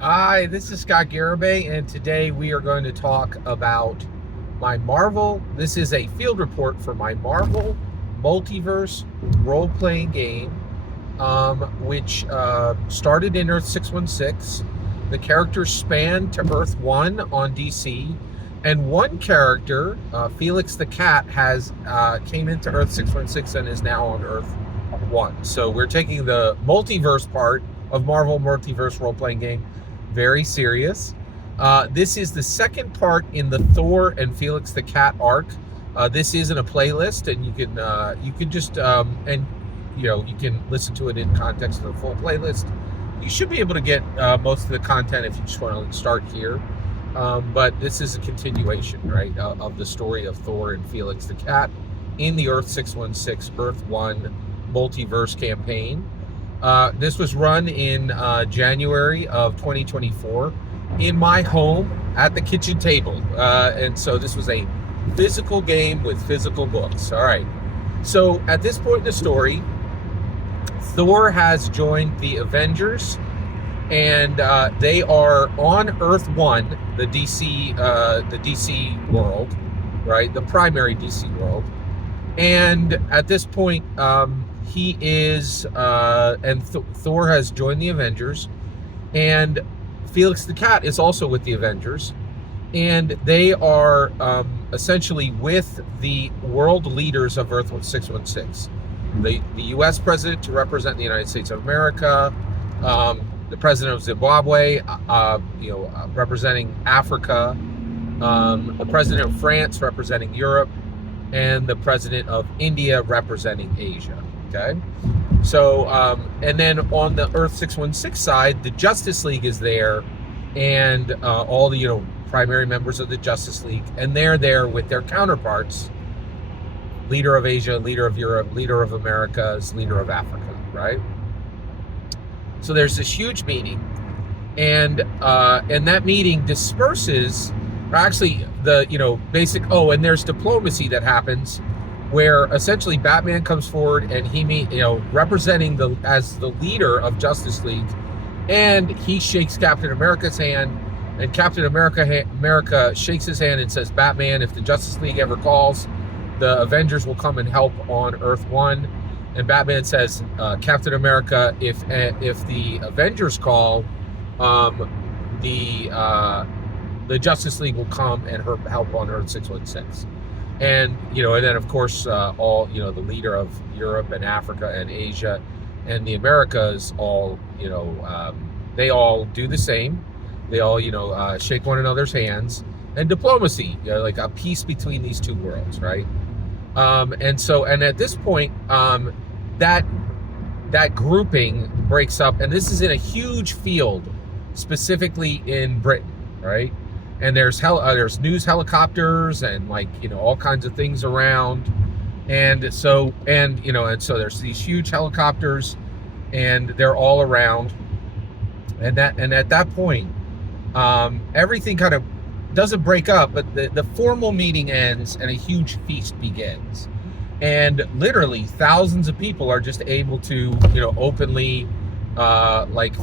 Hi, this is Scott Garibay, and today we are going to talk about my Marvel. This is a field report for my Marvel Multiverse role-playing game, which started in Earth 616. The characters span to Earth 1 on DC, and one character, Felix the cat, has came into Earth 616 and is now on Earth 1. So we're taking the multiverse part of Marvel Multiverse role-playing game very serious. This is the second part in the Thor and Felix the Cat arc. This isn't a playlist, and you can just and you can listen to it in context of the full playlist. You should be able to get most of the content if you just want to start here. But this is a continuation, right, of the story of Thor and Felix the Cat in the Earth 616 Earth 1 multiverse campaign. This was run in January of 2024 in my home at the kitchen table. And so this was a physical game with physical books. All right. So at this point in the story, Thor has joined the Avengers, and they are on Earth 1, the DC world, right? The primary DC world. And at this point, he is, Thor has joined the Avengers, and Felix the Cat is also with the Avengers, and they are essentially with the world leaders of Earth 616. The U.S. president to represent the United States of America, the president of Zimbabwe, representing Africa, the president of France representing Europe, and the president of India representing Asia. Okay, so and then on the Earth 616 side, the Justice League is there, and all the primary members of the Justice League, and they're there with their counterparts: leader of Asia, leader of Europe, leader of Americas, leader of Africa. Right. So there's this huge meeting, and that meeting disperses. Or actually, the basic. Oh, and there's diplomacy that happens, where essentially Batman comes forward and he representing as the leader of Justice League, and he shakes Captain America's hand, and Captain America shakes his hand and says, "Batman, if the Justice League ever calls, the Avengers will come and help on Earth 1." And Batman says, "Captain America, if the Avengers call, the Justice League will come and help on Earth 616." And and then of course all the leader of Europe and Africa and Asia and the Americas all they all do the same. They all shake one another's hands, and diplomacy, like a peace between these two worlds, right? And at this point, that grouping breaks up, and this is in a huge field, specifically in Britain, right? And there's news helicopters and all kinds of things around, and so there's these huge helicopters, and they're all around, and at that point, everything kind of doesn't break up, but the formal meeting ends and a huge feast begins, and literally thousands of people are just able to openly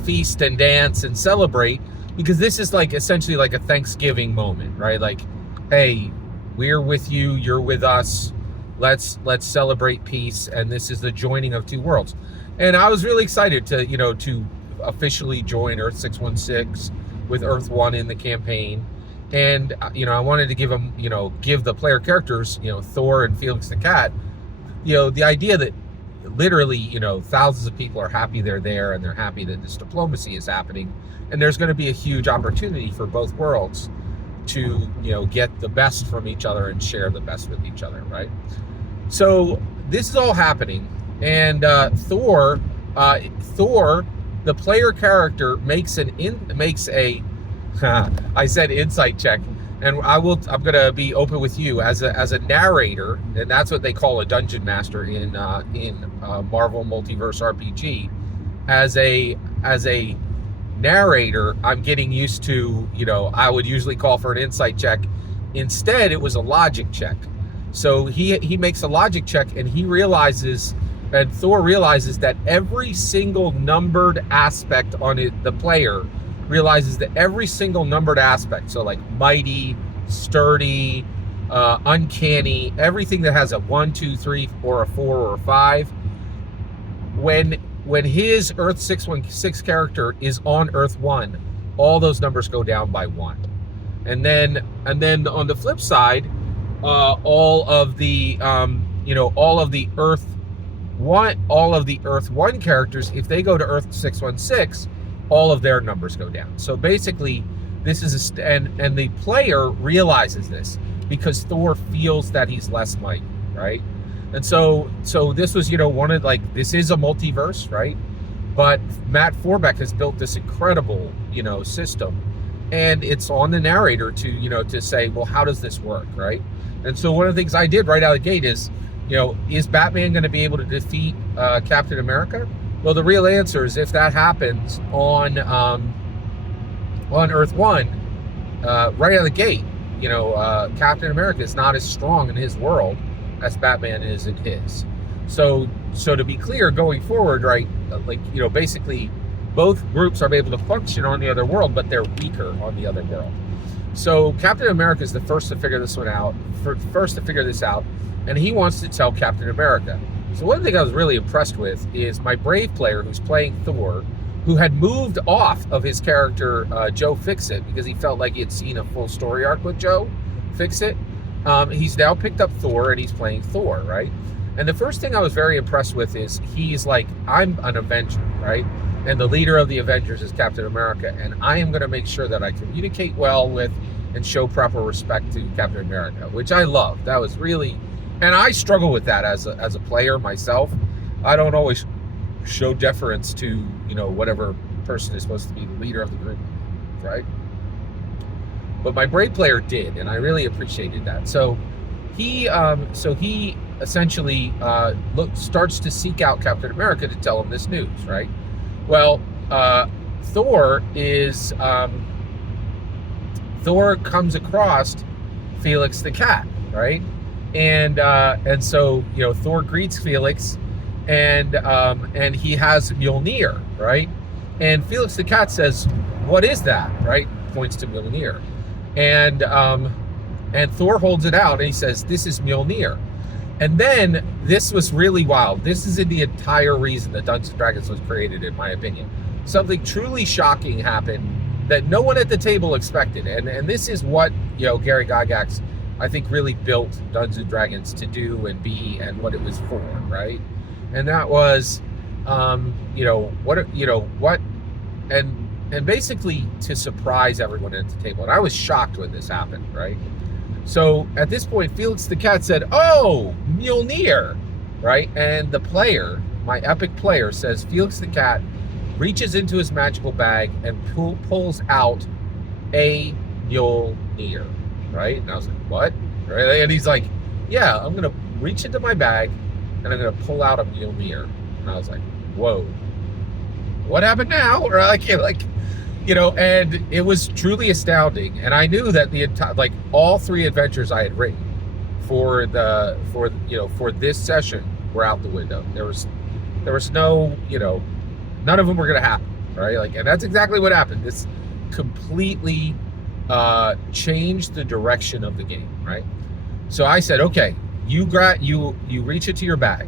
feast and dance and celebrate. Because this is essentially like a Thanksgiving moment, right? Like, hey, we're with you, you're with us. Let's celebrate peace, and this is the joining of two worlds. And I was really excited to officially join Earth 616 with Earth 1 in the campaign. And I wanted to give the player characters, Thor and Felix the Cat, the idea that literally, thousands of people are happy they're there, and they're happy that this diplomacy is happening. And there's going to be a huge opportunity for both worlds to, get the best from each other and share the best with each other, right? So this is all happening, and Thor, the player character makes a I said insight check, and I'm going to be open with you as a narrator, and that's what they call a dungeon master in Marvel Multiverse RPG. As a narrator, I'm getting used to, I would usually call for an insight check. Instead, it was a logic check. So he makes a logic check, and Thor realizes that every single numbered aspect on the player realizes that every single numbered aspect, so like mighty, sturdy, uncanny, everything that has a 1, 2, 3, or a 4 or a 5, when his Earth 616 character is on Earth 1, all those numbers go down by 1. And then on the flip side, all of the Earth 1 characters, if they go to Earth 616, all of their numbers go down. So basically, this is and the player realizes this because Thor feels that he's less mighty, right? And so this was, one of, like, this is a multiverse, right? But Matt Forbeck has built this incredible, system, and it's on the narrator to say, well, how does this work, right? And so one of the things I did right out of the gate is Batman going to be able to defeat Captain America? Well, the real answer is, if that happens on Earth 1, right out of the gate, Captain America is not as strong in his world as Batman is in his. So to be clear, going forward, right, basically both groups are able to function on the other world, but they're weaker on the other world. So Captain America is the first to figure this out, and he wants to tell Captain America. So one thing I was really impressed with is my Brave player, who's playing Thor, who had moved off of his character Joe Fixit because he felt like he had seen a full story arc with Joe Fixit. He's now picked up Thor, and he's playing Thor, right? And the first thing I was very impressed with is he's like, I'm an Avenger, right? And the leader of the Avengers is Captain America, and I am going to make sure that I communicate well with and show proper respect to Captain America, which I love. That was really, and I struggle with that as a player myself. I don't always show deference to, whatever person is supposed to be the leader of the group, right? But my Brave player did, and I really appreciated that. So he essentially starts to seek out Captain America to tell him this news, right? Well, Thor comes across Felix the cat, right? And so Thor greets Felix, and he has Mjolnir, right? And Felix the cat says, "What is that?" Right? Points to Mjolnir, and Thor holds it out, and he says, "This is Mjolnir." And then this was really wild. This is the entire reason that Dungeons & Dragons was created, in my opinion. Something truly shocking happened that no one at the table expected, and this is what Gary Gygax, I think, really built Dungeons & Dragons to do and be, and what it was for, right? And that was, and basically to surprise everyone at the table. And I was shocked when this happened, right? So at this point, Felix the cat said, "Oh, Mjolnir," right? And the player, my epic player, says Felix the cat reaches into his magical bag and pulls out a Mjolnir, right? And I was like, "What?" Right? And he's like, "Yeah, I'm gonna reach into my bag and I'm gonna pull out a Mjolnir." And I was like, "Whoa, what happened now?" Or and it was truly astounding. And I knew that the entire, all 3 adventures I had written for this session were out the window. There was no, none of them were going to happen, right? And that's exactly what happened. This completely changed the direction of the game, right? So I said, okay, you reach into your bag,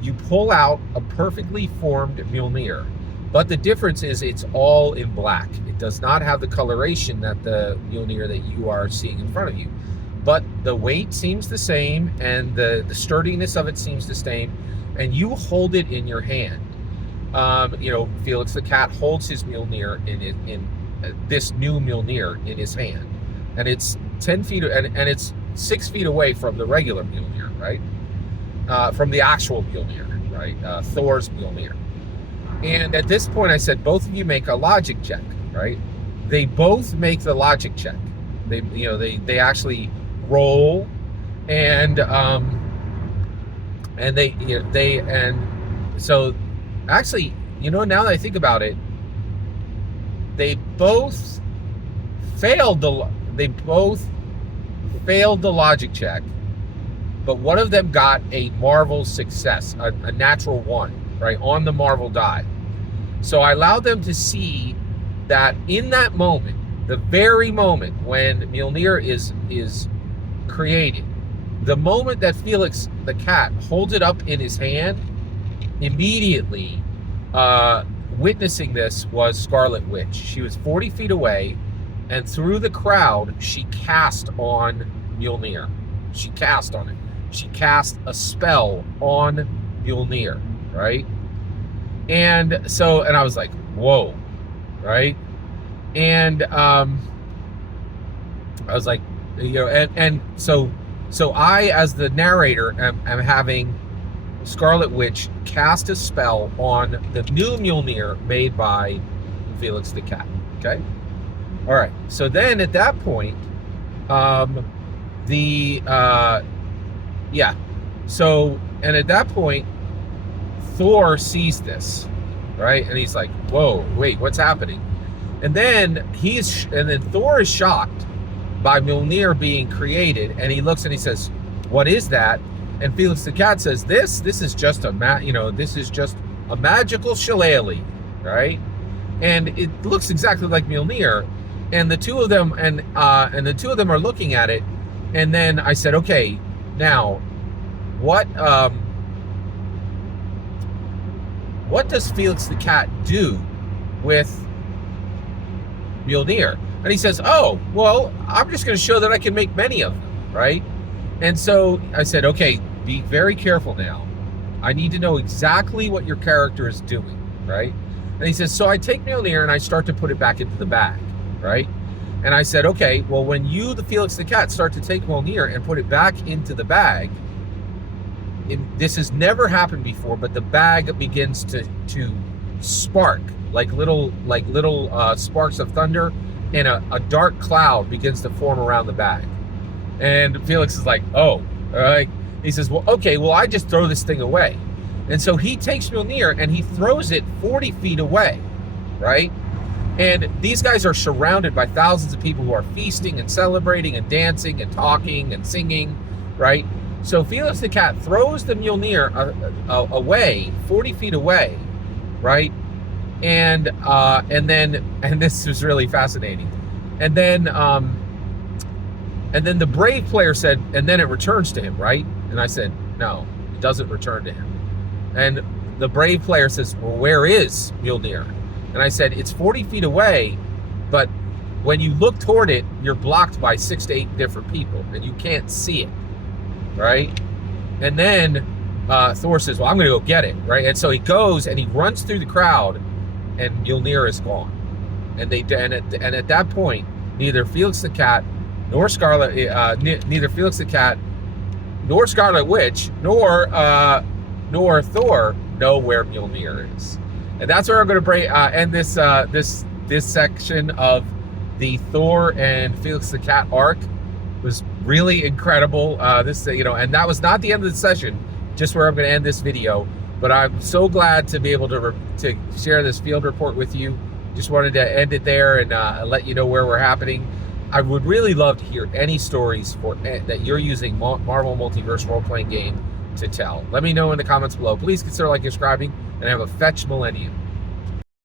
you pull out a perfectly formed Mjolnir. But the difference is it's all in black. It does not have the coloration that the Mjolnir that you are seeing in front of you. But the weight seems the same, and the sturdiness of it seems the same, and you hold it in your hand. Felix the cat holds his Mjolnir in this new Mjolnir in his hand. And it's 10 feet, and it's 6 feet away from the regular Mjolnir, right? From the actual Mjolnir, right? Thor's Mjolnir. And at this point, I said, both of you make a logic check, right? They both make the logic check. They actually roll, and so actually, now that I think about it, they both failed the logic check, but one of them got a Marvel success, a natural 1. Right, on the Marvel die. So I allowed them to see that in that moment, the very moment when Mjolnir is created, the moment that Felix the cat holds it up in his hand, immediately witnessing this was Scarlet Witch. She was 40 feet away, and through the crowd, she cast on Mjolnir. She cast on it. She cast a spell on Mjolnir, right? And I was like, whoa, right? And I was like, so I, as the narrator, am having Scarlet Witch cast a spell on the new Mjolnir made by Felix the cat. Okay? All right. So then at that point, and at that point, Thor sees this, right? And he's like, whoa, wait, what's happening? And then Thor is shocked by Mjolnir being created, and he looks and he says, what is that? And Felix the cat says, this is just this is just a magical shillelagh, right? And it looks exactly like Mjolnir. And the two of them are looking at it. And then I said, okay, now what does Felix the cat do with Mjolnir? And he says, oh, well, I'm just going to show that I can make many of them, right? And so I said, okay, be very careful now. I need to know exactly what your character is doing, right? And he says, so I take Mjolnir and I start to put it back into the bag, right? And I said, okay, well, when you, the Felix the cat, start to take Mjolnir and put it back into the bag, this has never happened before, but the bag begins to spark like little sparks of thunder, and a dark cloud begins to form around the bag. And Felix is like, oh, all right. He says, well, okay, well, I just throw this thing away. And so he takes Mjolnir and he throws it 40 feet away, right? And these guys are surrounded by thousands of people who are feasting and celebrating and dancing and talking and singing, right? So Felix the cat throws the Mjolnir away, 40 feet away, right? And this was really fascinating. And then the brave player said, and then it returns to him, right? And I said, no, it doesn't return to him. And the brave player says, well, where is Mjolnir? And I said, it's 40 feet away, but when you look toward it, you're blocked by 6 to 8 different people, and you can't see it, right? And then Thor says, well, I'm going to go get it, right? And so he goes, and he runs through the crowd, and Mjolnir is gone. And at that point, neither Felix the cat, nor Scarlet Witch, nor Thor know where Mjolnir is. And that's where I'm going to end this section of the Thor and Felix the cat arc. It was really incredible. And that was not the end of the session, just where I'm going to end this video. But I'm so glad to be able to share this field report with you. Just wanted to end it there and let you know where we're happening. I would really love to hear any stories that you're using Marvel Multiverse role-playing game to tell. Let me know in the comments below. Please consider liking and subscribing, and have a fetch millennium.